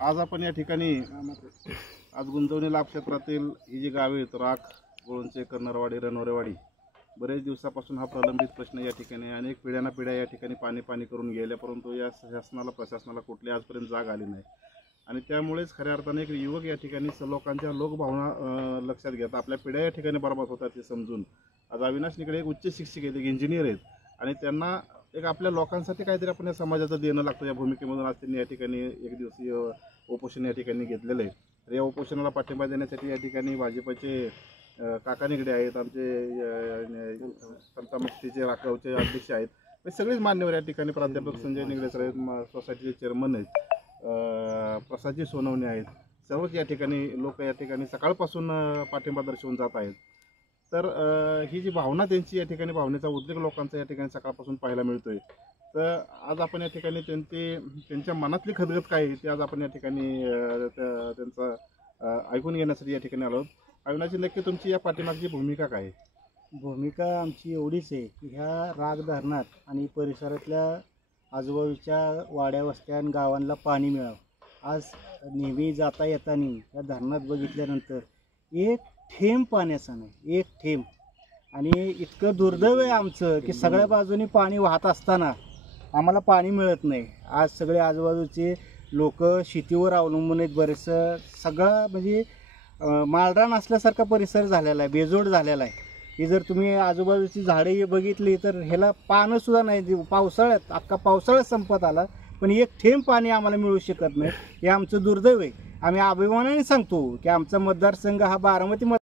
आज आपण या ठिकाणी आज गुंजवणी लाभ क्षेत्रातील ही जी गावे आहेत राख, गोळंचे, कर्नरवाडी, रणोरेवाडी, बरेच दिवसापासून हा प्रलंबित प्रश्न या ठिकाणी अनेक पिढ्या या ठिकाणी पाणी करून गेल्या, परंतु या प्रशासनाला कुठली आजपर्यंत जाग आली नाही. आणि त्यामुळेच खऱ्या अर्थाने एक युवक या ठिकाणी लोकांच्या लोकभावना लक्षात घेतात, आपल्या पिढ्या या ठिकाणी बरबाद होतात ते समजून आज अविनाश निकडे एक उच्च शिक्षक आहेत, एक इंजिनियर आहेत आणि त्यांना एक आपल्या लोकांसाठी काहीतरी आपण या समाजाचं देणं लागतं. या भूमिकेमधून आज त्यांनी या ठिकाणी एक दिवसीय उपोषण या ठिकाणी घेतलेलं आहे. तर या उपोषणाला पाठिंबा देण्यासाठी या ठिकाणी भाजपचे काका निगडे आहेत, आमचे समता मुक्तीचे राखगावचे अध्यक्ष आहेत, हे सगळेच मान्यवर या ठिकाणी प्राध्यापक संजय निगडे सर आहेत, सोसायटीचे चेअरमन आहेत, प्रसादजी सोनवणे आहेत, सर्वच या ठिकाणी लोक या ठिकाणी सकाळपासून पाठिंबा दर्शवून जात आहेत. तर ही जी भावना त्यांची या ठिकाणी भावनेचा उद्रेक लोकांचा या ठिकाणी सकाळपासून पाहायला मिळतोय. तर आज आपण या ठिकाणी त्यांच्या मनातली खदगत काय आहे ते आज आपण या ठिकाणी त्यांचं ऐकून घेण्यासाठी या ठिकाणी आलो. अविनाशजी, नक्की तुमची या पाठीमागची भूमिका काय आहे? भूमिका आमची एवढीच आहे की ह्या राग धरणात आणि परिसरातल्या आजूबाजूच्या वाड्या वस्त्या आणि गावांना पाणी मिळावं. आज नेहमी जाता येताना या धरणात बघितल्यानंतर एक थेंब पाण्याचा नाही, एक थेंब. आणि इतकं दुर्दैव आहे आमचं की सगळ्या बाजूनी पाणी वाहत असताना आम्हाला पाणी मिळत नाही. आज सगळे आजूबाजूचे लोक शेतीवर अवलंबून आहेत. बरेचसं सगळं म्हणजे माळरान असल्यासारखा परिसर झालेला आहे, बेजोड झालेला आहे. की जर तुम्ही आजूबाजूची झाडे बघितली तर ह्याला पानंसुद्धा नाही. पावसाळ्यात अख्खा पावसाळ्यात संपत आला पण एक थेंब पाणी आम्हाला मिळू शकत नाही. हे आमचं दुर्दैव आहे. आम्ही अभिमानाने सांगतो की आमचा मतदारसंघ हा बारामती